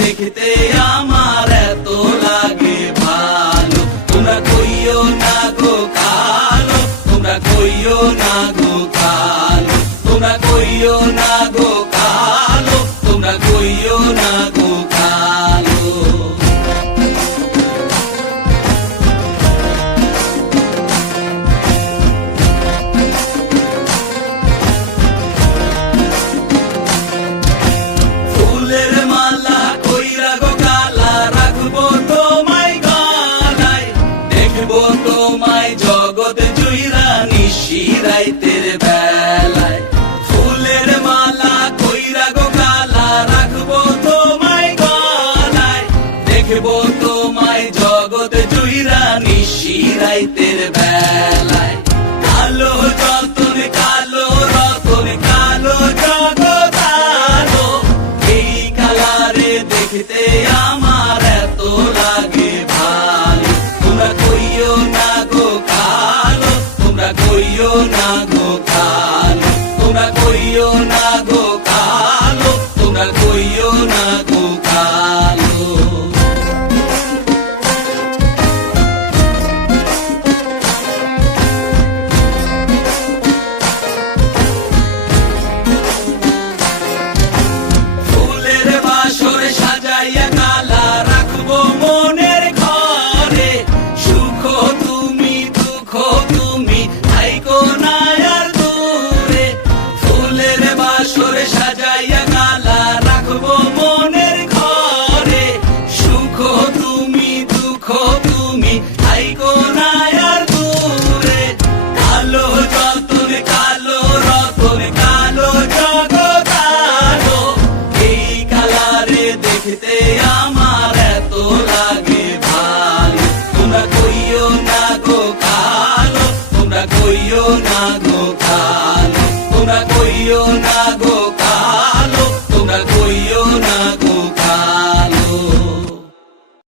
দেখতে আমার এত লাগে ভালো। তোমরা কইও না নিশি রাইতের বেলায়। কালো যতন কালো রতন, কালো এই কালারে দেখতে আমার এত লাগে ভালো। তোমরা কইও না গো কালো, তোমরা কইও না গো কালো। তোমরা কইও না গো কালো, তোমরা কইও না গো কালো। Magluka.